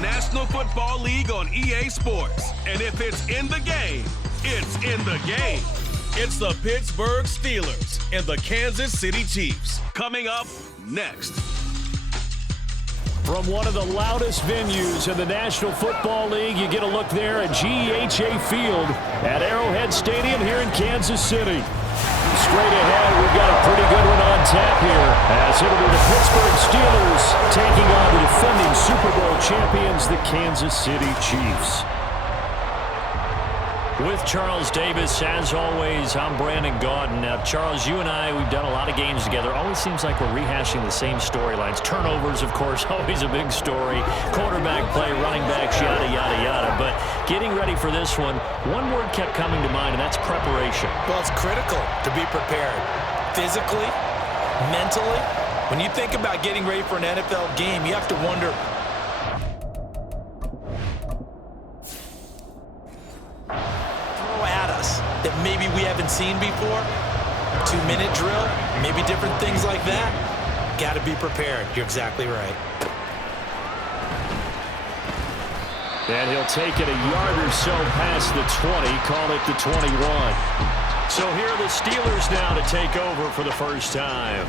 National Football League on EA Sports. And if it's in the game, it's in the game. It's the Pittsburgh Steelers and the Kansas City Chiefs. Coming up next. From one of the loudest venues in the National Football League, you get a look there at GEHA Field at Arrowhead Stadium here in Kansas City. Straight ahead, we've got a pretty good one on tap here, as it'll be the Pittsburgh Steelers taking on the defending Super Bowl champions, the Kansas City Chiefs. With Charles Davis, as always, I'm Brandon Gaudin. Now, Charles, you and I, we've done a lot of games together. Always seems like we're rehashing the same storylines. Turnovers, of course, always a big story. Quarterback play, running backs, yada, yada, yada. But getting ready for this one word kept coming to mind, and that's preparation. Well, it's critical to be prepared. Physically, mentally. When you think about getting ready for an NFL game, you have to wonder, that maybe we haven't seen before. 2-minute drill, maybe different things like that. Got to be prepared. You're exactly right. And he'll take it a yard or so past the 20, call it the 21. So here are the Steelers now to take over for the first time.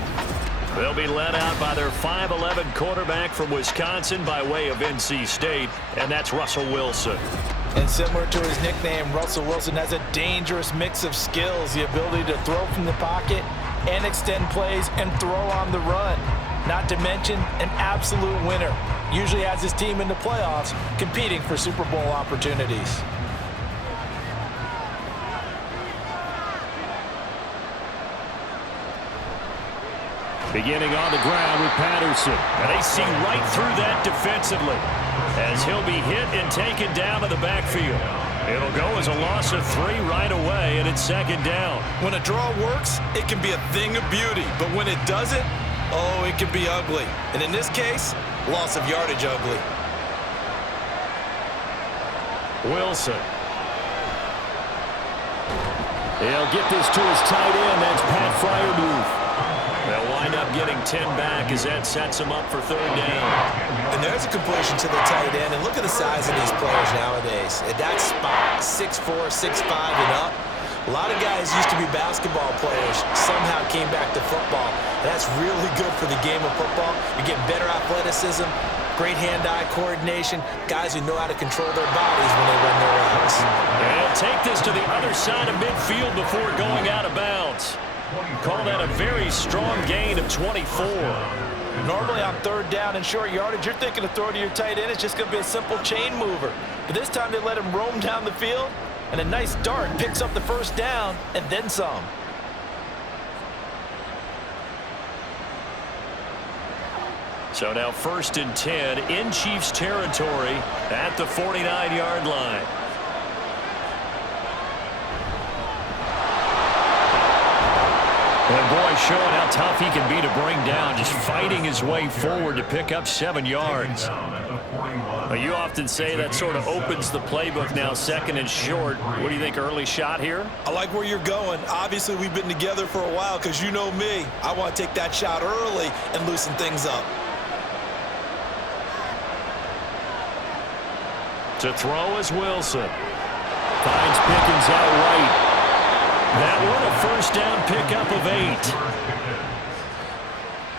They'll be led out by their 5'11" quarterback from Wisconsin by way of NC State, and that's Russell Wilson. And similar to his nickname, Russell Wilson has a dangerous mix of skills, the ability to throw from the pocket and extend plays and throw on the run. Not to mention an absolute winner. Usually has his team in the playoffs competing for Super Bowl opportunities. Beginning on the ground with Patterson. And they see right through that defensively, as he'll be hit and taken down to the backfield. It'll go as a loss of 3 right away, and it's second down. When a draw works, it can be a thing of beauty. But when it doesn't, oh, it can be ugly. And in this case, loss of yardage ugly. Wilson. He'll get this to his tight end. That's Pat Freiermuth. They'll wind up getting 10 back as that sets him up for third down. And there's a completion to the tight end. And look at the size of these players nowadays. At that spot, 6'4", 6'5", and up. A lot of guys used to be basketball players, somehow came back to football. And that's really good for the game of football. You're getting better athleticism, great hand-eye coordination, guys who know how to control their bodies when they run their routes. And take this to the other side of midfield before going out of bounds. Call that a very strong gain of 24. Normally on third down and short yardage, you're thinking to throw to your tight end. It's just going to be a simple chain mover. But this time they let him roam down the field, and a nice dart picks up the first down and then some. So now 1st and 10 in Chiefs territory at the 49-yard line. And boy, showing how tough he can be to bring down, just fighting his way forward to pick up 7 yards. Well, you often say that sort of opens the playbook now, 2nd and short. What do you think, early shot here? I like where you're going. Obviously, we've been together for a while because you know me. I want to take that shot early and loosen things up. To throw is Wilson. Finds Pickens out right. That one a first down pickup of 8.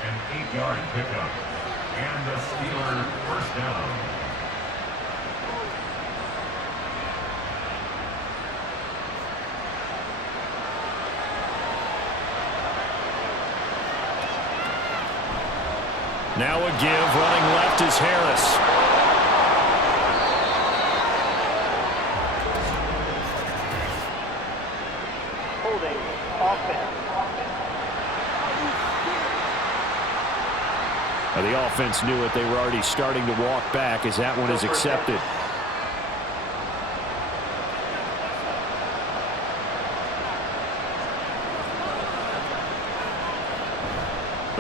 An 8-yard pickup. And the Steelers first down. Now a give, running left is Harris. The offense knew it. They were already starting to walk back as that one is accepted.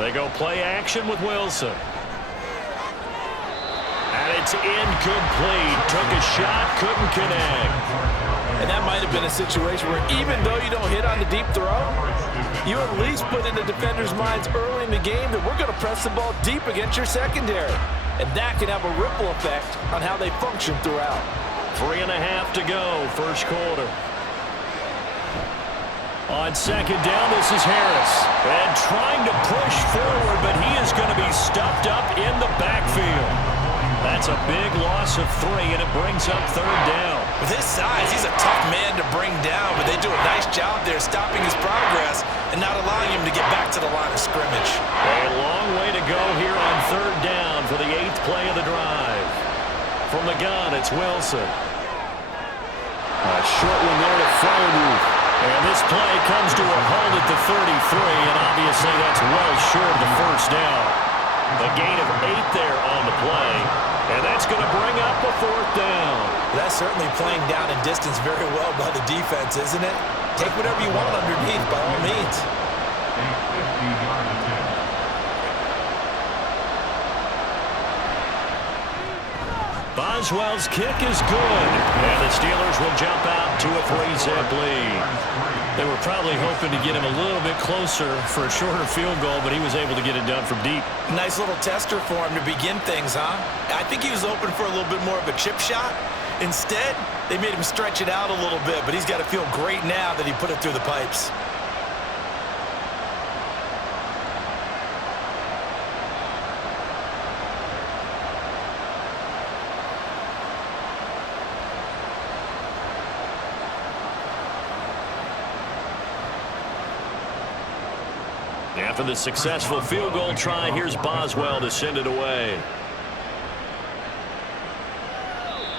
They go play action with Wilson. And it's incomplete. Took a shot, couldn't connect. And that might have been a situation where even though you don't hit on the deep throw, you at least put in the defender's minds early in the game that we're going to press the ball deep against your secondary. And that can have a ripple effect on how they function throughout. 3.5 to go, first quarter. On second down, this is Harris. And trying to push forward, but he is going to be stuffed up in the backfield. That's a big loss of 3, and it brings up third down. With his size, he's a tough man to bring down, but they do a nice job there stopping his progress and not allowing him to get back to the line of scrimmage. A long way to go here on third down for the 8th play of the drive. From the gun, it's Wilson. A short one there to Frymuth. And this play comes to a halt at the 33, and obviously that's well short of the first down. A gain of 8 there on the play, and that's going to bring up a fourth down. That's certainly playing down in distance very well by the defense, isn't it? Take whatever you want underneath, by all means. Boswell's kick is good, and the Steelers will jump out to a 3-zip lead. They were probably hoping to get him a little bit closer for a shorter field goal, but he was able to get it done from deep. Nice little tester for him to begin things, huh? I think he was open for a little bit more of a chip shot. Instead, they made him stretch it out a little bit, but he's got to feel great now that he put it through the pipes. After the successful field goal try, here's Boswell to send it away.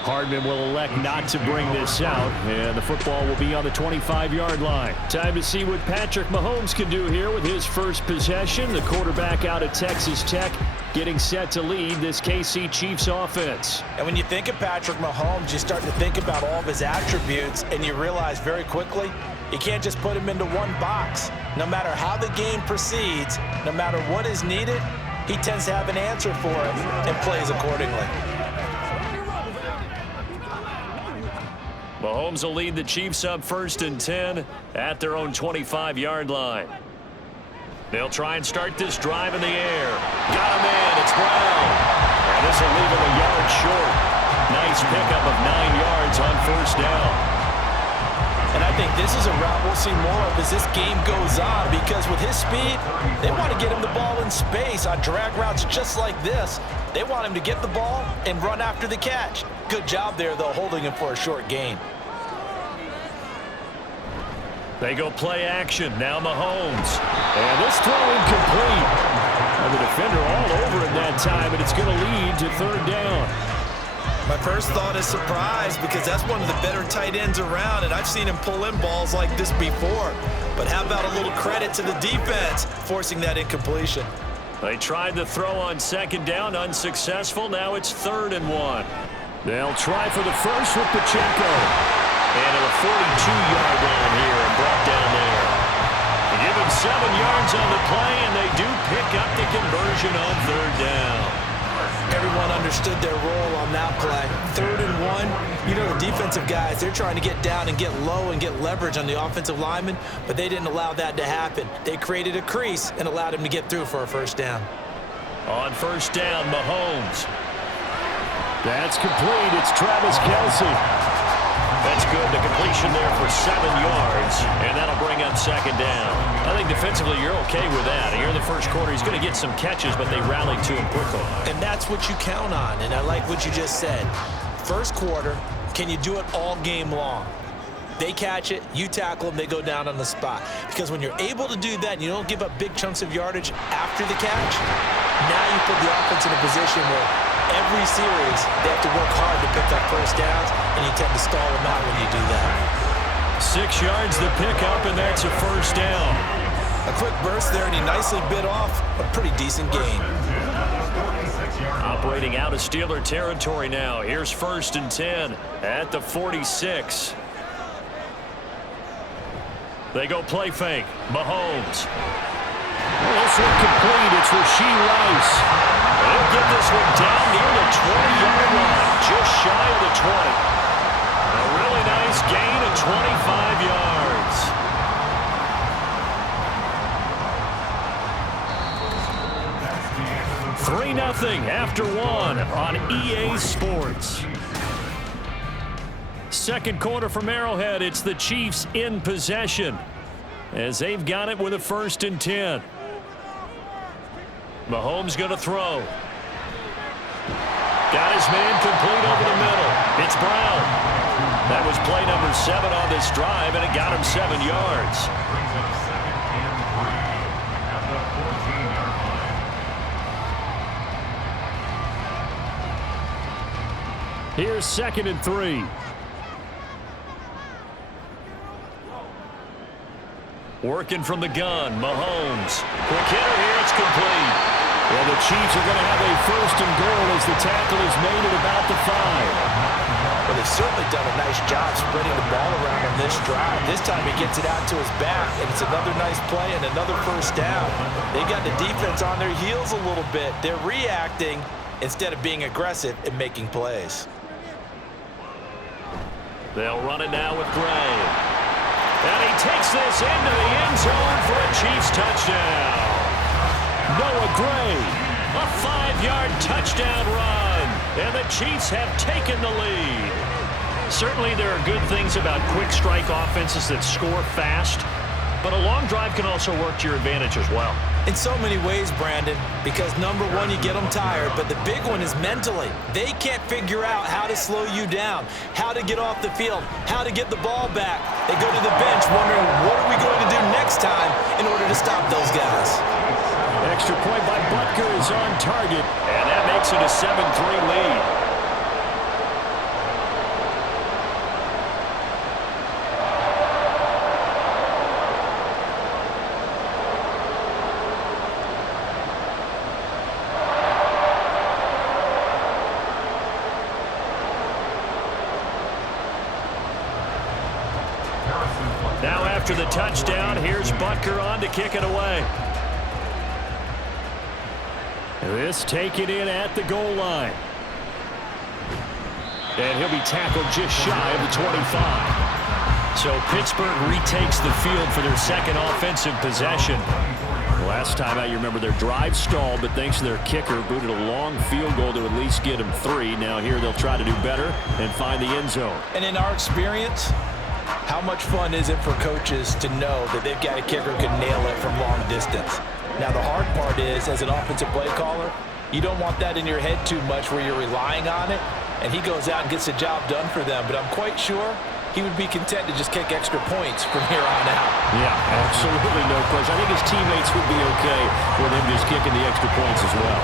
Hardman will elect not to bring this out, and the football will be on the 25-yard line. Time to see what Patrick Mahomes can do here with his first possession. The quarterback out of Texas Tech getting set to lead this KC Chiefs offense. And when you think of Patrick Mahomes, you start to think about all of his attributes, and you realize very quickly you can't just put him into one box. No matter how the game proceeds, no matter what is needed, he tends to have an answer for it and plays accordingly. Mahomes will lead the Chiefs up 1st and 10 at their own 25-yard line. They'll try and start this drive in the air. Got him in. It's Brown. And this will leave him a yard short. Nice pickup of 9 yards on first down. And I think this is a route we'll see more of as this game goes on, because with his speed, they want to get him the ball in space on drag routes just like this. They want him to get the ball and run after the catch. Good job there, though, holding him for a short gain. They go play action. Now Mahomes. And this throw incomplete. And the defender all over him that time, and it's going to lead to third down. My first thought is surprise, because that's one of the better tight ends around, and I've seen him pull in balls like this before. But how about a little credit to the defense forcing that incompletion? They tried the throw on second down, unsuccessful. Now it's 3rd and 1. They'll try for the first with Pacheco. And to the 42-yard line here and brought down there. They give him 7 yards on the play, and they do pick up the conversion on third down. Everyone understood their role on that play. 3rd and 1. You know, the defensive guys, they're trying to get down and get low and get leverage on the offensive lineman, but they didn't allow that to happen. They created a crease and allowed him to get through for a first down. On first down, Mahomes. That's complete. It's Travis Kelce. That's good. The completion there for 7 yards, and that'll bring up second down. I think defensively you're okay with that. Here in the first quarter, he's going to get some catches, but they rallied to him quickly. And that's what you count on, and I like what you just said. First quarter, can you do it all game long? They catch it, you tackle them, they go down on the spot. Because when you're able to do that and you don't give up big chunks of yardage after the catch, now you put the offense in a position where every series they have to work hard to pick up first downs, and you tend to stall them out when you do that. 6 yards to pick up, and that's a first down. A quick burst there, and he nicely bit off a pretty decent gain. Operating out of Steeler territory now. Here's 1st and 10 at the 46. They go play fake. Mahomes. This one complete. It's Rashee Rice. They'll get this one down near the 20-yard line, just shy of the 20. A really nice gain of 25 yards. That's the end of the 3-0 after one on EA Sports. Second quarter from Arrowhead. It's the Chiefs in possession as they've got it with a 1st and 10. Mahomes going to throw. Got his man complete over the middle. It's Brown. That was play number 7 on this drive, and it got him 7 yards. brings up 2nd and 3 at the 14-yard line. Here's 2nd and 3. Working from the gun, Mahomes. Quick hitter here, it's complete. And the Chiefs are going to have a 1st and goal as the tackle is made at about the 5. Well, they've certainly done a nice job spreading the ball around on this drive. This time he gets it out to his back, and it's another nice play and another 1st down. They got the defense on their heels a little bit. They're reacting instead of being aggressive and making plays. They'll run it now with Gray. And he takes this into the end zone for a Chiefs touchdown. Noah Gray, a 5-yard touchdown run. And the Chiefs have taken the lead. Certainly there are good things about quick strike offenses that score fast, but a long drive can also work to your advantage as well. In so many ways, Brandon, because number one, you get them tired, but the big one is mentally. They can't figure out how to slow you down, how to get off the field, how to get the ball back. They go to the bench wondering, what are we going to do next time in order to stop those guys? Extra point by Butker is on target, and that makes it a 7-3 lead. Now after the touchdown, here's Butker on to kick it away. This taken in at the goal line. And he'll be tackled just shy of the 25. So Pittsburgh retakes the field for their 2nd offensive possession. Last time out, you remember their drive stalled, but thanks to their kicker, booted a long field goal to at least get them 3. Now here they'll try to do better and find the end zone. And in our experience, how much fun is it for coaches to know that they've got a kicker who can nail it from long distance? Now, the hard part is, as an offensive play caller, you don't want that in your head too much where you're relying on it, and he goes out and gets the job done for them. But I'm quite sure he would be content to just kick extra points from here on out. Yeah, absolutely no question. I think his teammates would be okay with him just kicking the extra points as well.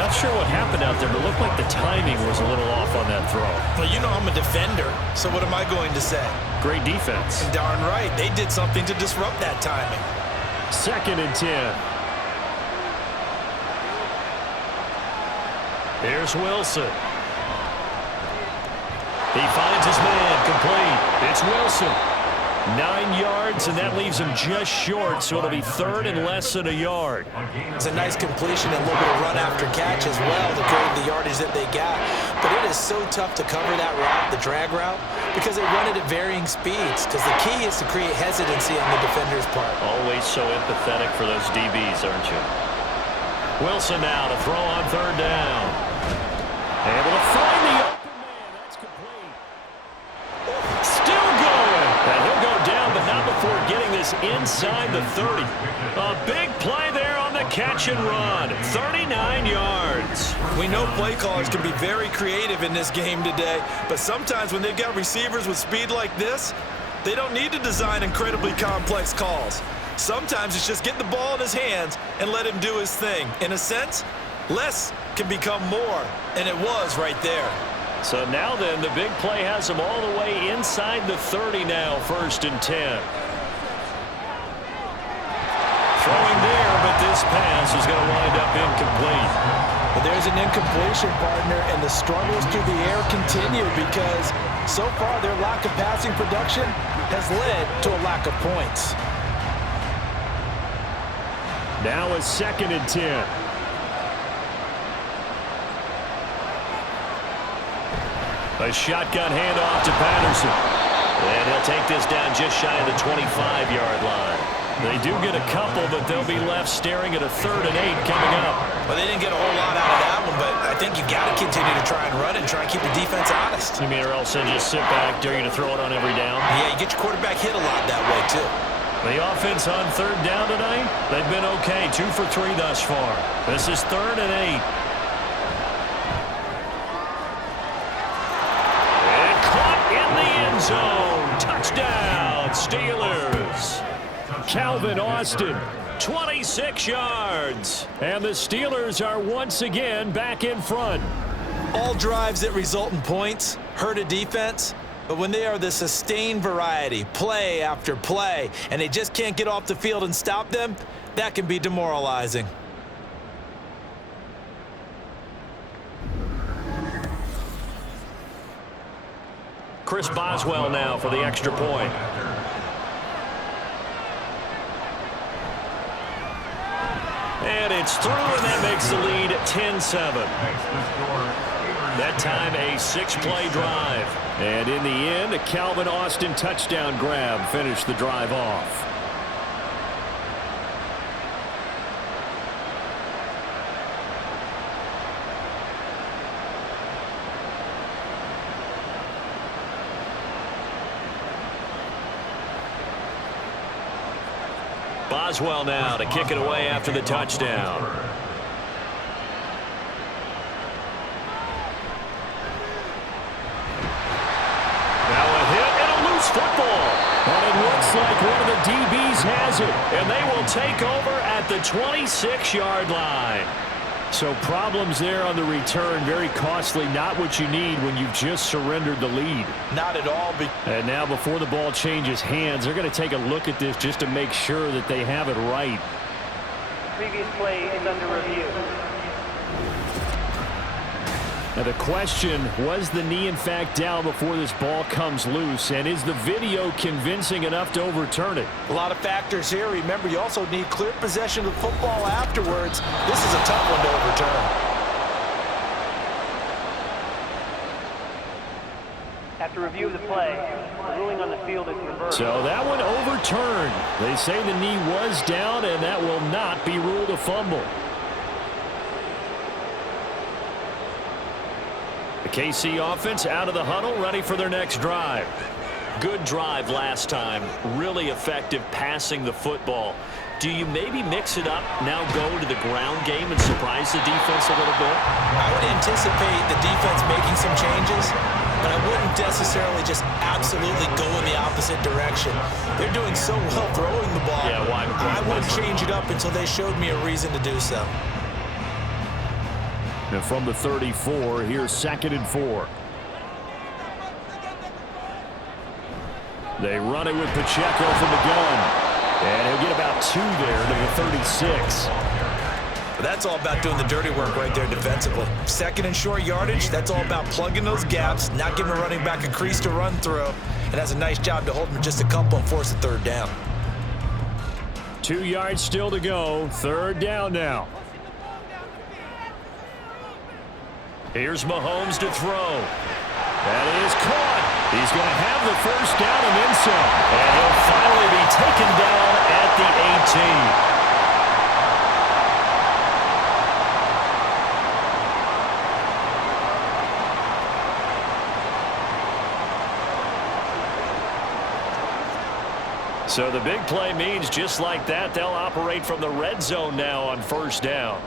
Not sure what happened out there, but it looked like the timing was a little off on that throw. Well, you know I'm a defender, so what am I going to say? Great defense. And darn right, they did something to disrupt that timing. 2nd and 10. Here's Wilson. He finds his man complete. It's Wilson. 9 yards, and that leaves him just short, so it'll be 3rd and less than a yard. It's a nice completion and a little bit of run after catch as well to create the yardage that they got. But it is so tough to cover that route, the drag route, because they run it at varying speeds, because the key is to create hesitancy on the defender's part. Always so empathetic for those DBs, aren't you? Wilson now to throw on 3rd down. Able to find the open man. That's complete. Still going. And he'll go down, but not before getting this inside the 30. A big play there on the catch and run. 39 yards. We know play callers can be very creative in this game today, but sometimes when they've got receivers with speed like this, they don't need to design incredibly complex calls. Sometimes it's just get the ball in his hands and let him do his thing. In a sense, less can become more, and it was right there. So now then, the big play has him all the way inside the 30 now, 1st and 10. Throwing there, but this pass is going to wind up incomplete. But there's an incompletion, partner, and the struggles through the air continue because so far their lack of passing production has led to a lack of points. Now a 2nd and 10. A shotgun handoff to Patterson. And he'll take this down just shy of the 25-yard line. They do get a couple, but they'll be left staring at a 3rd and 8 coming up. Well, they didn't get a whole lot out of that one, but I think you got to continue to try and run and try and keep the defense honest. You mean or else they just sit back, dare you to throw it on every down? Yeah, you get your quarterback hit a lot that way, too. The offense on 3rd down tonight, they've been okay. 2 for 3 thus far. This is 3rd and 8. And caught in the end zone. Touchdown, Steelers. Calvin Austin, 26 yards. And the Steelers are once again back in front. All drives that result in points hurt a defense, but when they are the sustained variety, play after play, and they just can't get off the field and stop them, that can be demoralizing. Chris Boswell now for the extra point. And it's through, and that makes the lead 10-7. That time a 6-play drive. And in the end, a Calvin Austin touchdown grab finished the drive off. Boswell now to kick it away after the touchdown. Now a hit and a loose football. And it looks like one of the DBs has it. And they will take over at the 26-yard line. So problems there on the return. Very costly. Not what you need when you've just surrendered the lead. Not at all. And now before the ball changes hands, they're going to take a look at this just to make sure that they have it right. Previous play is under review. Now the question, was the knee in fact down before this ball comes loose? And is the video convincing enough to overturn it? A lot of factors here. Remember, you also need clear possession of the football afterwards. This is a tough one to overturn. After review of the play, the ruling on the field is reversed. So that one overturned. They say the knee was down, and that will not be ruled a fumble. The KC offense out of the huddle, ready for their next drive. Good drive last time. Really effective passing the football. Do you maybe mix it up, now go to the ground game and surprise the defense a little bit? I would anticipate the defense making some changes, but I wouldn't necessarily just absolutely go in the opposite direction. They're doing so well throwing the ball. Yeah, why? I wouldn't change it up until they showed me a reason to do so. And from the 34, here's 2nd and 4. They run it with Pacheco from the gun. And he'll get about 2 there to the 36. But that's all about doing the dirty work right there defensively. 2nd and short yardage, that's all about plugging those gaps, not giving a running back a crease to run through. And has a nice job to hold him just a couple and force a 3rd down. 2 yards still to go. 3rd down now. Here's Mahomes to throw. That is caught. He's going to have the 1st down and then some. And he'll finally be taken down at the 18. So the big play means just like that, they'll operate from the red zone now on 1st down.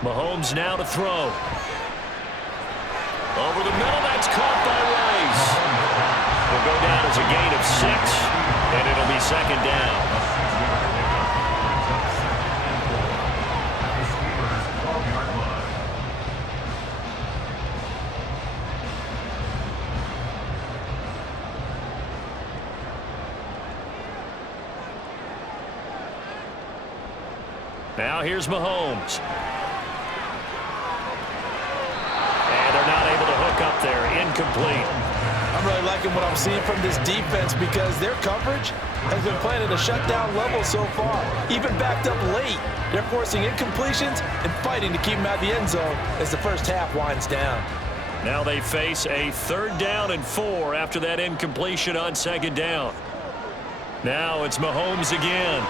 Mahomes now to throw. Over the middle, that's caught by Rice. Will go down as a gain of 6, and it'll be 2nd down. Now here's Mahomes. Up there, incomplete. I'm really liking what I'm seeing from this defense because their coverage has been playing at a shutdown level so far. Even backed up late, they're forcing incompletions and fighting to keep them out of the end zone as the first half winds down. Now they face a 3rd down and 4 after that incompletion on 2nd down. Now it's Mahomes again.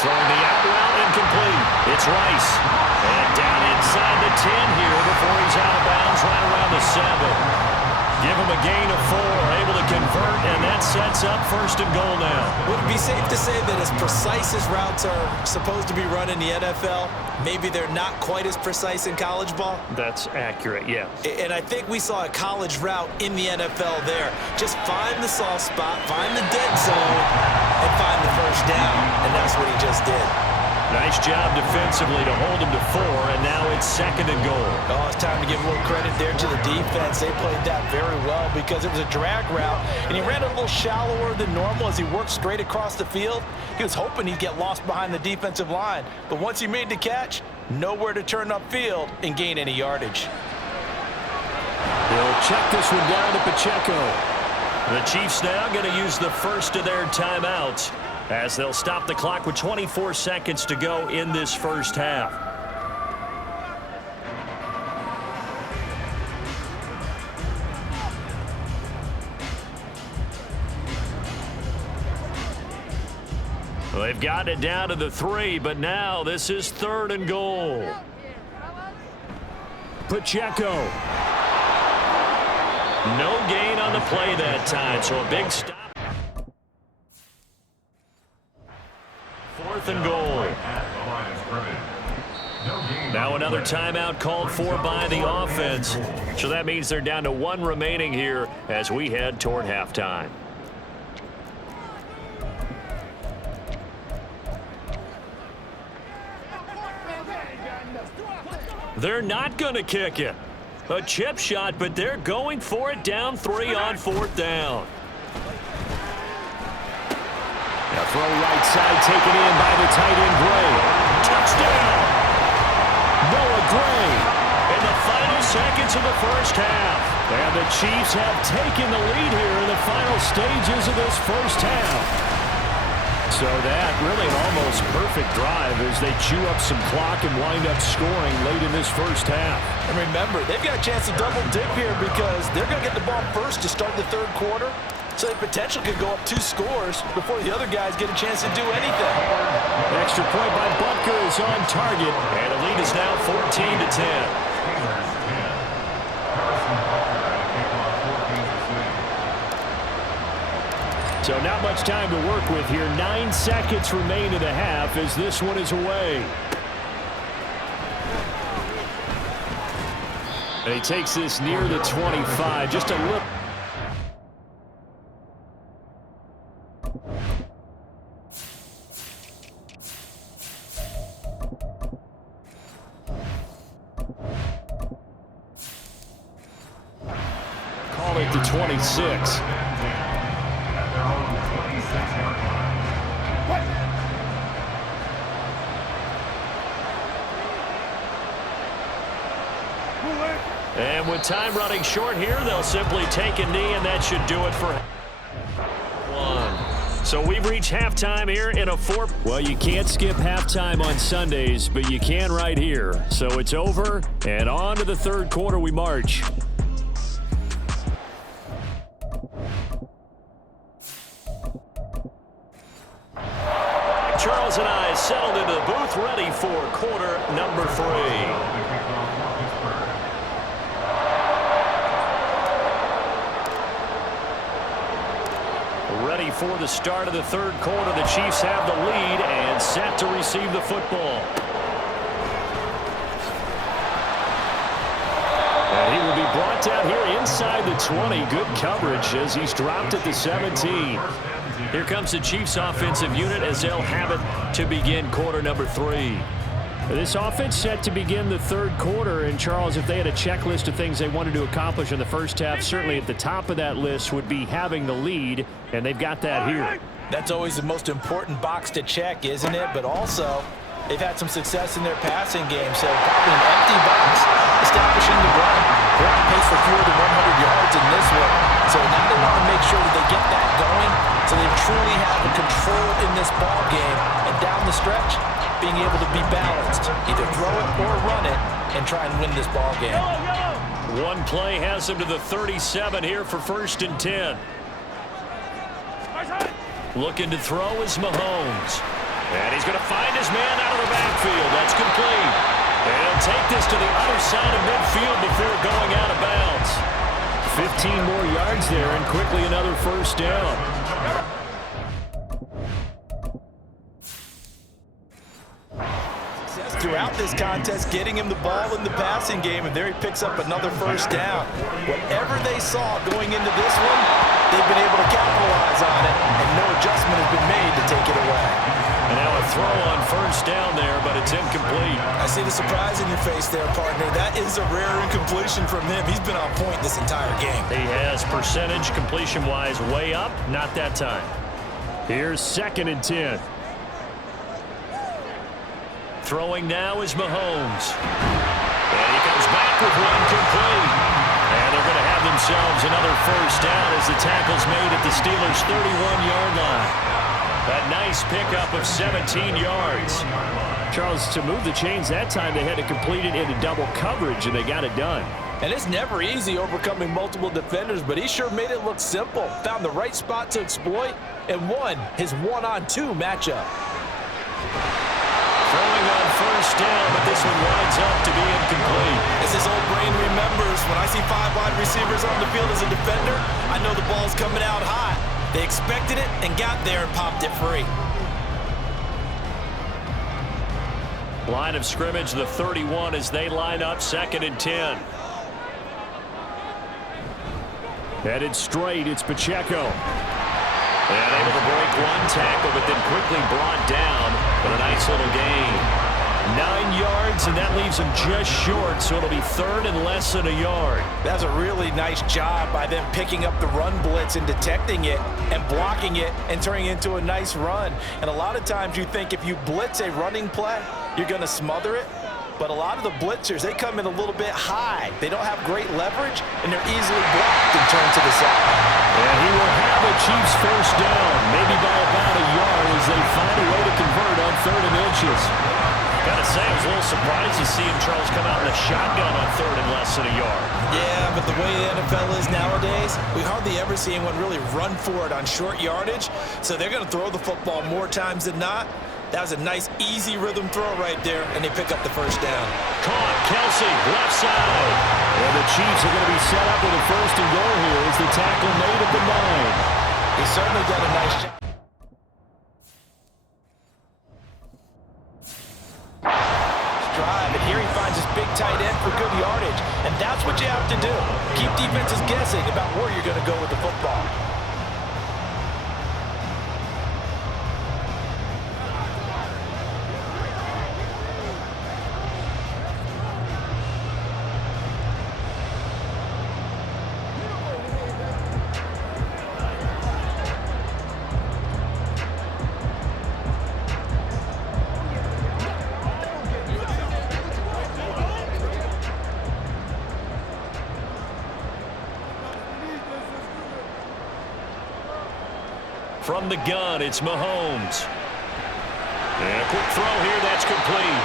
Throwing the out route incomplete. It's Rice. And down inside the 10 here before he's out of bounds right around the 7. Give him a gain of 4, able to convert, and that sets up 1st and goal now. Would it be safe to say that as precise as routes are supposed to be run in the NFL, maybe they're not quite as precise in college ball? That's accurate, yeah. And I think we saw a college route in the NFL there. Just find the soft spot, find the dead zone, and find the 1st down. And that's what he just did. Nice job defensively to hold him to 4, and now it's 2nd and goal. Oh, it's time to give a little credit there to the defense. They played that very well because it was a drag route, and he ran a little shallower than normal as he worked straight across the field. He was hoping he'd get lost behind the defensive line, but once he made the catch, nowhere to turn upfield and gain any yardage. They'll check this one down to Pacheco. The Chiefs now going to use the first of their timeouts, as they'll stop the clock with 24 seconds to go in this 1st half. Well, they've got it down to the 3, but now this is 3rd and goal. Pacheco. No gain on the play that time, so a big stop. 4th and goal. Now another timeout called for by the offense. So that means they're down to 1 remaining here as we head toward halftime. They're not going to kick it. A chip shot, but they're going for it down 3 on 4th down. Now throw right side taken in by the tight end Gray. Touchdown! Noah Gray in the final seconds of the 1st half. And the Chiefs have taken the lead here in the final stages of this 1st half. So that really an almost perfect drive as they chew up some clock and wind up scoring late in this 1st half. And remember, they've got a chance to double dip here because they're going to get the ball first to start the 3rd quarter. So they potentially could go up 2 scores before the other guys get a chance to do anything. Extra point by Butker is on target, and the lead is now 14-10. So not much time to work with here. 9 seconds remain in the half as this one is away. And he takes this near the 25, just a little. Call it the 26. And with time running short here, they'll simply take a knee, and that should do it for 1. So we've reached halftime here in a 4. Well, you can't skip halftime on Sundays, but you can right here. So it's over, and on to the 3rd quarter we march. Charles and I settled into the booth, ready for quarter number 3. Ready for the start of the 3rd quarter. The Chiefs have the lead and set to receive the football. And he will be brought down here inside the 20. Good coverage as he's dropped at the 17. Here comes the Chiefs offensive unit as they'll have it to begin quarter number 3. This offense set to begin the 3rd quarter, and Charles, if they had a checklist of things they wanted to accomplish in the 1st half, certainly at the top of that list would be having the lead, and they've got that here. That's always the most important box to check, isn't it? But also, they've had some success in their passing game, so probably an empty box establishing the run. They're on pace for fewer than 100 yards in this one, so now they want to make sure that they get that going so they truly have a control in this ball game, and down the stretch, being able to be balanced, either throw it or run it, and try and win this ball game. One play has him to the 37 here for 1st and 10. Looking to throw is Mahomes. And he's going to find his man out of the backfield. That's complete. And he'll take this to the other side of midfield before going out of bounds. 15 more yards there and quickly another 1st down. Throughout this contest, getting him the ball in the passing game, and there he picks up another 1st down. Whatever they saw going into this one, they've been able to capitalize on it, and no adjustment has been made to take it away. And now a throw on 1st down there, but it's incomplete. I see the surprise in your face there, partner. That is a rare incompletion from him. He's been on point this entire game. He has percentage completion-wise way up, not that time. Here's 2nd and 10. Throwing now is Mahomes. And he comes back with one complete. And they're going to have themselves another 1st down as the tackle's made at the Steelers' 31-yard line. A nice pickup of 17 yards. Charles, to move the chains that time, they had to complete it into double coverage, and they got it done. And it's never easy overcoming multiple defenders, but he sure made it look simple. Found the right spot to exploit and won his one-on-two matchup. Throwing on 1st down, but this one winds up to be incomplete. As his old brain remembers, when I see 5 wide receivers on the field as a defender, I know the ball's coming out hot. They expected it and got there and popped it free. Line of scrimmage, the 31 as they line up 2nd and 10. Headed straight, it's Pacheco. And able to break one tackle, but then quickly brought down. But a nice little gain. 9 yards, and that leaves him just short, so it'll be 3rd and less than a yard. That's a really nice job by them picking up the run blitz and detecting it and blocking it and turning it into a nice run. And a lot of times you think if you blitz a running play, you're going to smother it. But a lot of the blitzers, they come in a little bit high. They don't have great leverage, and they're easily blocked and turned to the side. And he will have the Chiefs 1st down, maybe by about a yard as they find a way to convert on 3rd and inches. Gotta say, I was a little surprised to see him, Charles, come out in a shotgun on 3rd and less than a yard. Yeah, but the way the NFL is nowadays, we hardly ever see anyone really run for it on short yardage. So they're going to throw the football more times than not. That was a nice, easy rhythm throw right there, and they pick up the 1st down. Caught, Kelsey, left side. And the Chiefs are going to be set up with a 1st and goal here as the tackle made at the 9. He's certainly done a nice job. Drive, and here he finds his big tight end for good yardage. And that's what you have to do. Keep defenses guessing about where you're going to go with the football. From the gun, it's Mahomes. And a quick throw here, that's complete.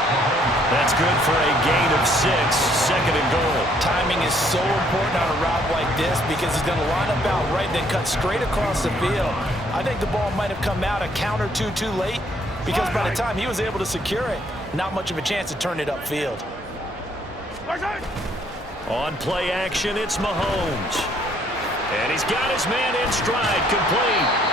That's good for a gain of 6, 2nd and goal. Timing is so important on a route like this because he's going to line up out right, then cut straight across the field. I think the ball might have come out a count or two too late because by the time he was able to secure it, not much of a chance to turn it upfield. On play action, it's Mahomes. And he's got his man in stride, complete.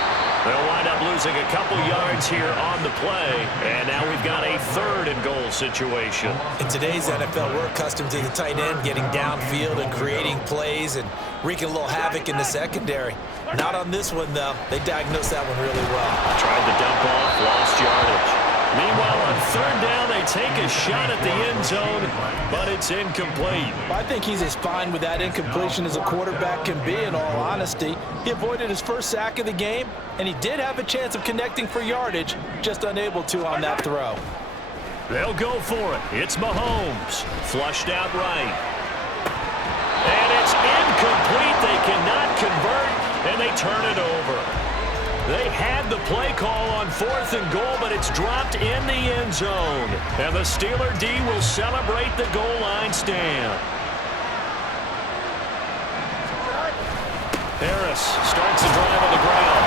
They'll wind up losing a couple yards here on the play, and now we've got a 3rd and goal situation. In today's NFL, we're accustomed to the tight end getting downfield and creating plays and wreaking a little havoc in the secondary. Not on this one, though. They diagnosed that one really well. Tried to dump off, lost yardage. Meanwhile, on 3rd down, they take a shot at the end zone, but it's incomplete. I think he's as fine with that incompletion as a quarterback can be, in all honesty. He avoided his 1st sack of the game, and he did have a chance of connecting for yardage, just unable to on that throw. They'll go for it. It's Mahomes. Flushed out right. And it's incomplete. They cannot convert, and they turn it over. They had the play call on 4th and goal, but it's dropped in the end zone. And the Steeler D will celebrate the goal line stand. Harris starts the drive on the ground.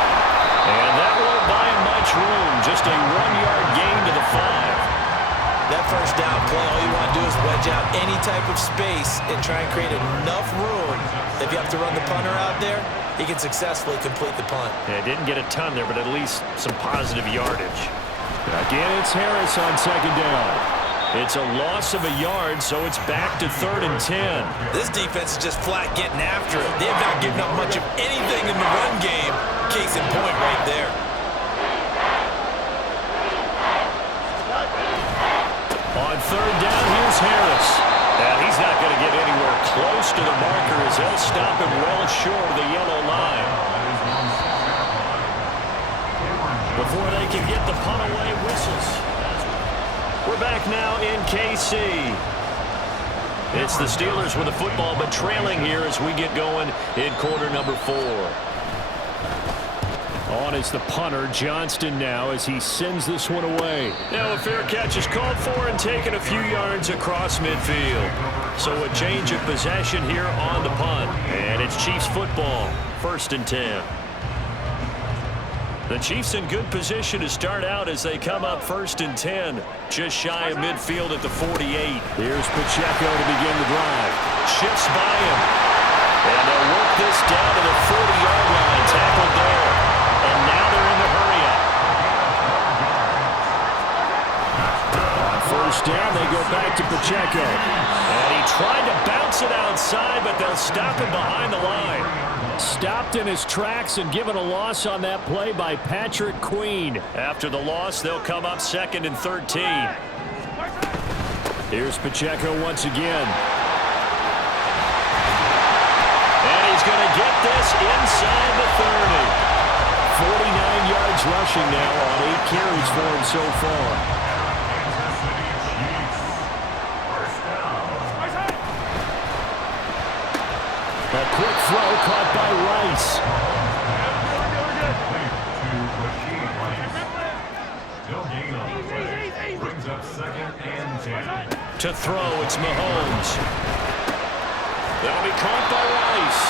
And that won't buy him much room. Just a 1-yard gain to the 5. That first down play, all you want to do is wedge out any type of space and try and create enough room. If you have to run the punter out there, he can successfully complete the punt. Yeah, didn't get a ton there, but at least some positive yardage. Again, it's Harris on second down. It's a loss of a yard, so it's back to 3rd and 10. This defense is just flat getting after it. They have not given up much of anything in the run game. Case in point right there. On 3rd down, here's Harris. And he's not going to get anywhere close to the marker as they'll stop him well short of the yellow line. Before they can get the punt away, whistles. We're back now in KC. It's the Steelers with the football, but trailing here as we get going in quarter number 4. On is the punter, Johnston now, as he sends this one away. Now a fair catch is called for and taken a few yards across midfield. So a change of possession here on the punt. And it's Chiefs football, 1st and 10. The Chiefs in good position to start out as they come up 1st and 10. Just shy of midfield at the 48. Here's Pacheco to begin the drive. Shifts by him. And they'll work this down to the 40-yard line. Tackled there. And now they're in the hurry-up. On 1st down, they go back to Pacheco. And he tried to bounce it outside, but they'll stop him behind the line. Stopped in his tracks and given a loss on that play by Patrick Queen. After the loss, they'll come up 2nd and 13. Here's Pacheco once again. And he's going to get this inside the 30. 49 yards rushing now on 8 carries for him so far. A quick throw caught by Rice. Brings up 2nd and 10. To throw, it's Mahomes. That'll be caught by Rice.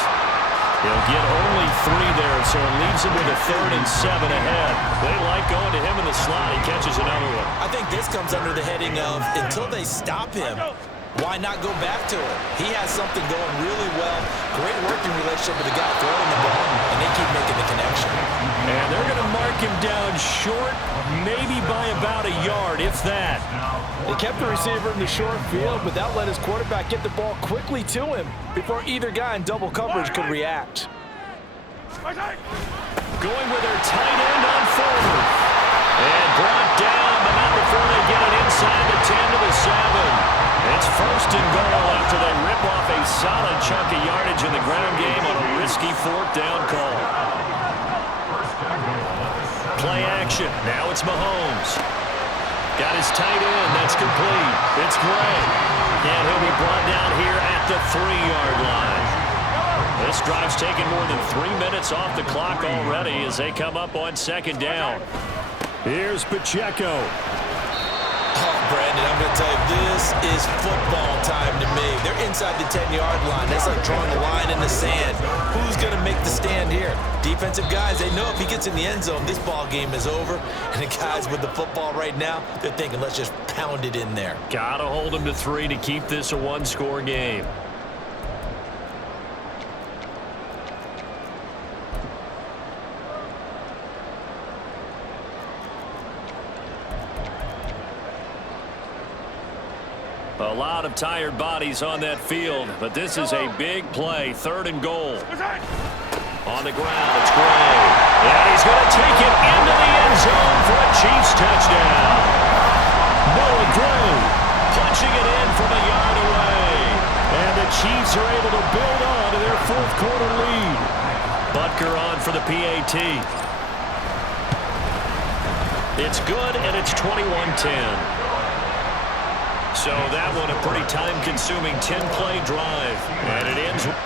He'll get only 3 there, so it leaves him with a 3rd and 7 ahead. They like going to him in the slot. He catches another one. I think this comes under the heading of until they stop him, why not go back to it? He has something going really well. Great working relationship with the guy throwing the ball, and they keep making the connection. And they're going to mark him down short, maybe by about a yard, if that. They kept the receiver in the short field, but that let his quarterback get the ball quickly to him before either guy in double coverage could react. Going with their tight end on forward. And brought down, but not before they get it inside the 10 to the 7. It's 1st and goal after they rip off a solid chunk of yardage in the ground game on a risky 4th down call. Play action. Now it's Mahomes. Got his tight end. That's complete. It's Gray. And he'll be brought down here at the 3-yard line. This drive's taken more than 3 minutes off the clock already as they come up on 2nd down. Here's Pacheco. Oh, Brandon, I'm going to tell you, this is football time to me. They're inside the 10-yard line. That's like drawing a line in the sand. Who's going to make the stand here? Defensive guys, they know if he gets in the end zone, this ball game is over. And the guys with the football right now, they're thinking, let's just pound it in there. Got to hold them to 3 to keep this a 1-score game. A lot of tired bodies on that field, but this is a big play. 3rd and goal. On the ground, it's Gray. And he's going to take it into the end zone for a Chiefs touchdown. Noah Gray punching it in from a yard away. And the Chiefs are able to build on to their 4th quarter lead. Butker on for the PAT. It's good, and it's 21-10. So that one a pretty time-consuming 10-play drive. And it ends with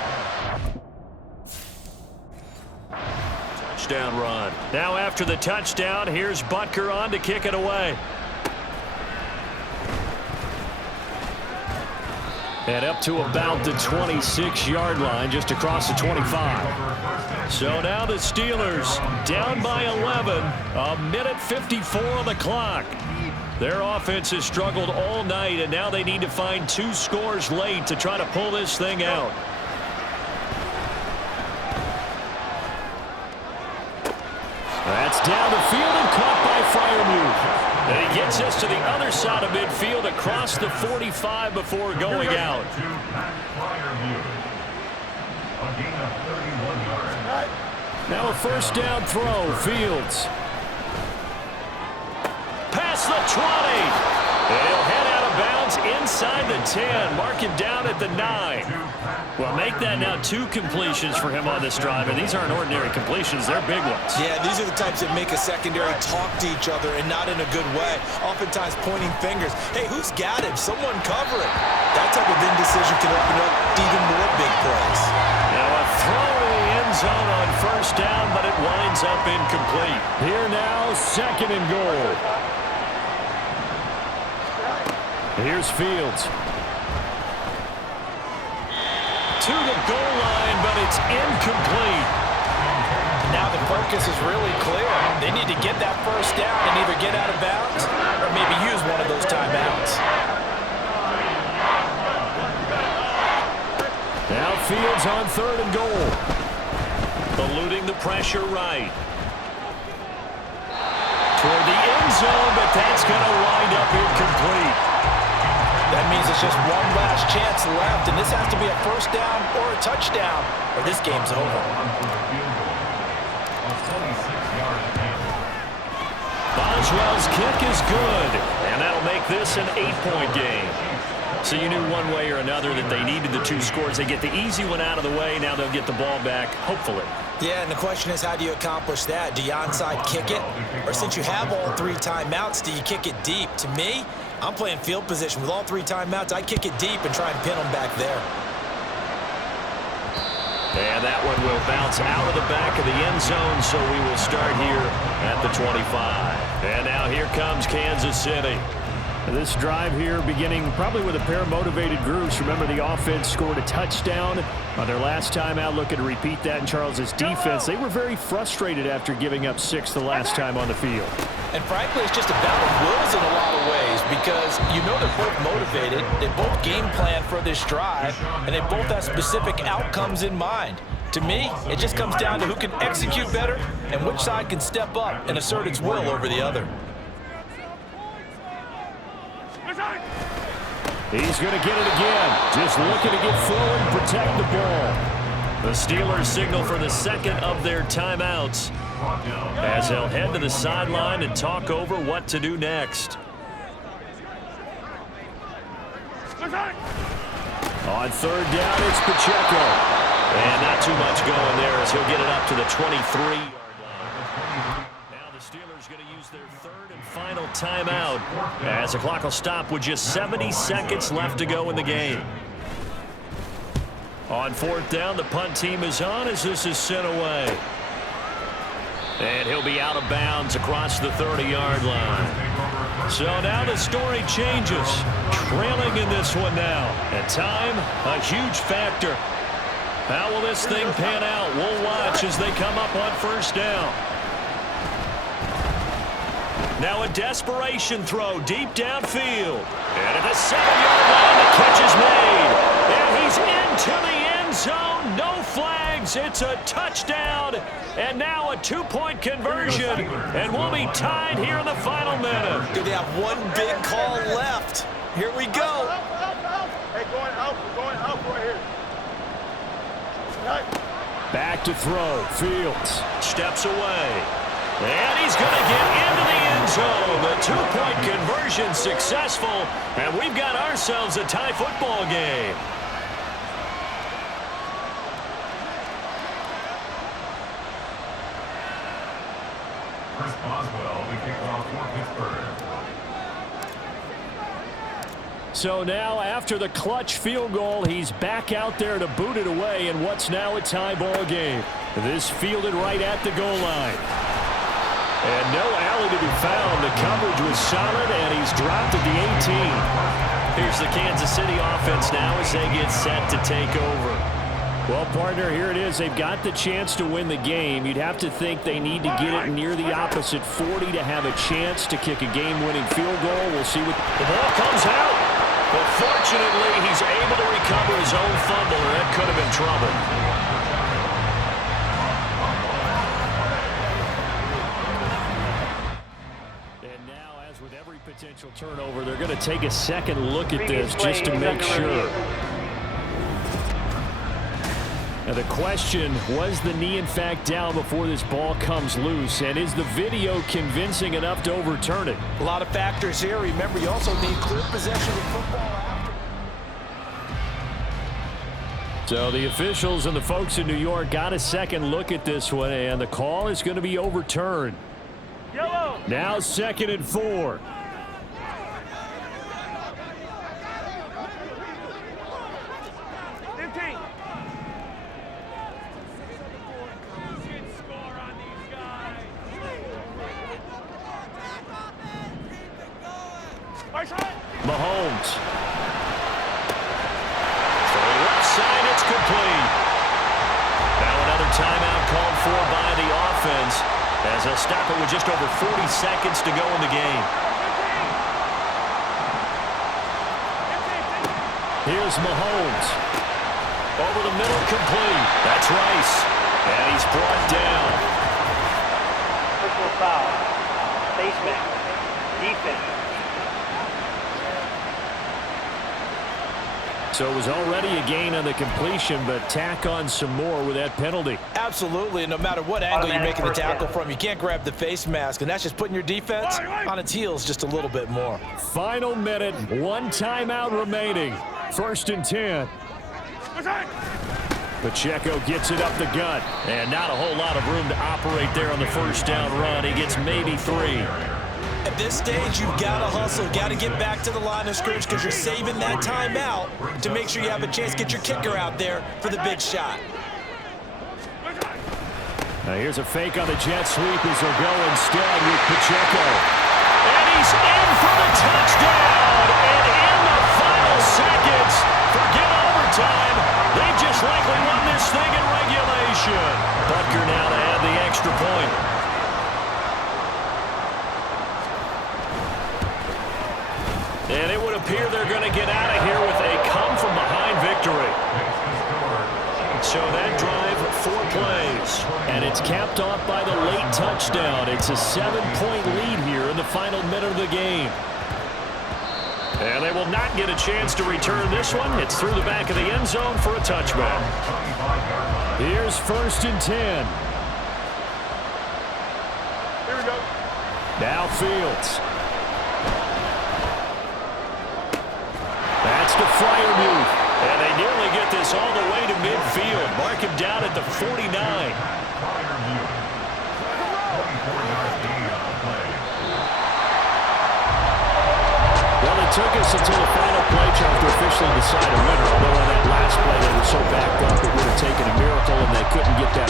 touchdown run. Now after the touchdown, here's Butker on to kick it away. And up to about the 26-yard line, just across the 25. So now the Steelers down by 11, a minute 54 on the clock. Their offense has struggled all night, and now they need to find 2 scores late to try to pull this thing out. That's down the field and caught by Freiermuth. And he gets us to the other side of midfield across the 45 before going out. Now a first down throw, Fields. Past the 20. He'll head out of bounds inside the 10. Mark him down at the 9. Well, make that now 2 completions for him on this drive, and these aren't ordinary completions. They're big ones. Yeah, these are the types that make a secondary talk to each other and not in a good way, oftentimes pointing fingers. Hey, who's got him? Someone cover it. That type of indecision can open up even more big plays. Now a throw to the end zone on first down, but it winds up incomplete. Here now, 2nd and goal. Here's Fields. To the goal line, but it's incomplete. Now the focus is really clear. They need to get that first down and either get out of bounds or maybe use one of those timeouts. Now Fields on 3rd and goal. Eluding the pressure right. Toward the end zone, but that's going to wind up incomplete. That means it's just one last chance left, and this has to be a first down or a touchdown, or this game's over. Boswell's kick is good, and that'll make this an 8-point game. So you knew one way or another that they needed the 2 scores. They get the easy one out of the way. Now they'll get the ball back, hopefully. Yeah, and the question is, how do you accomplish that? Do you onside kick it? Or since you have all 3 timeouts, do you kick it deep? To me, I'm playing field position. With all 3 timeouts, I kick it deep and try and pin them back there. And that one will bounce out of the back of the end zone, so we will start here at the 25. And now here comes Kansas City. This drive here beginning probably with a pair of motivated groups. Remember, the offense scored a touchdown on their last time out. Looking to repeat that in Charles's defense. They were very frustrated after giving up 6 the last time on the field. And frankly, it's just a battle of wills in a lot of ways because you know they're both motivated, they both game plan for this drive, and they both have specific outcomes in mind. To me, it just comes down to who can execute better and which side can step up and assert its will over the other. He's going to get it again. Just looking to get forward and protect the ball. The Steelers signal for the 2nd of their timeouts as they'll head to the sideline and talk over what to do next. On 3rd down, it's Pacheco. And not too much going there as he'll get it up to the 23-yard line. Now the Steelers going to use their 3rd and final timeout as the clock will stop with just 70 seconds left to go in the game. On 4th down, the punt team is on as this is sent away. And he'll be out of bounds across the 30-yard line. So now the story changes. Trailing in this one now. And time, a huge factor. How will this thing pan out? We'll watch as they come up on 1st down. Now a desperation throw deep downfield. And at the 7-yard line, the catch is made. And he's into the end zone. No flags. It's a touchdown. And now a 2-point conversion. And we'll be tied here in the final minute. Do they have one big call left? Here we go. Hey, going out right here. Back to throw. Fields steps away. And he's going to get into the end zone. The 2-point conversion successful. And we've got ourselves a tie football game. Chris Boswell, the kickoff for Pittsburgh. So now after the clutch field goal, he's back out there to boot it away in what's now a tie ball game. This fielded right at the goal line. And no alley to be found. The coverage was solid, and he's dropped at the 18. Here's the Kansas City offense now as they get set to take over. Well, partner, here it is. They've got the chance to win the game. You'd have to think they need to get it near the opposite 40 to have a chance to kick a game-winning field goal. We'll see what the ball comes out. But fortunately, he's able to recover his own fumble, or that could have been trouble. And now, as with every potential turnover, they're going to take a second look at this just to make sure. Now the question, was the knee in fact down before this ball comes loose? And is the video convincing enough to overturn it? A lot of factors here. Remember, you also need clear possession of football after. So the officials and the folks in New York got a second look at this one, and the call is going to be overturned. Yellow. Now 2nd and 4. Mahomes. To the left side, it's complete. Now another timeout called for by the offense as they'll stop it with just over 40 seconds to go in the game. Here's Mahomes. Over the middle, complete. That's Rice. And he's brought down. Personal foul. Face mask. Defense. So it was already a gain on the completion, but tack on some more with that penalty. Absolutely, and no matter what angle you're making the tackle from, you can't grab the face mask, and that's just putting your defense on its heels just a little bit more. Final minute, one timeout remaining. 1st and 10. Pacheco gets it up the gut, and not a whole lot of room to operate there on the first down run. He gets maybe 3. At this stage, you've got to hustle, got to get back to the line of scrimmage because you're saving that timeout to make sure you have a chance to get your kicker out there for the big shot. Now here's a fake on the jet sweep as they'll go instead with Pacheco. And he's in for the touchdown. And in the final seconds, forget overtime. They just likely won this thing in regulation. Butker now to add the extra point. And it would appear they're going to get out of here with a come-from-behind victory. So that drive, 4 plays. And it's capped off by the late touchdown. It's a 7-point lead here in the final minute of the game. And they will not get a chance to return this one. It's through the back of the end zone for a touchback. Here's 1st and 10. Here we go. Now Fields. That's to Freiermuth. And they nearly get this all the way to midfield. Mark him down at the 49. Well, it took us until the final play chart to officially decide a winner. Although on that last play they were so backed up it would have taken a miracle and they couldn't get that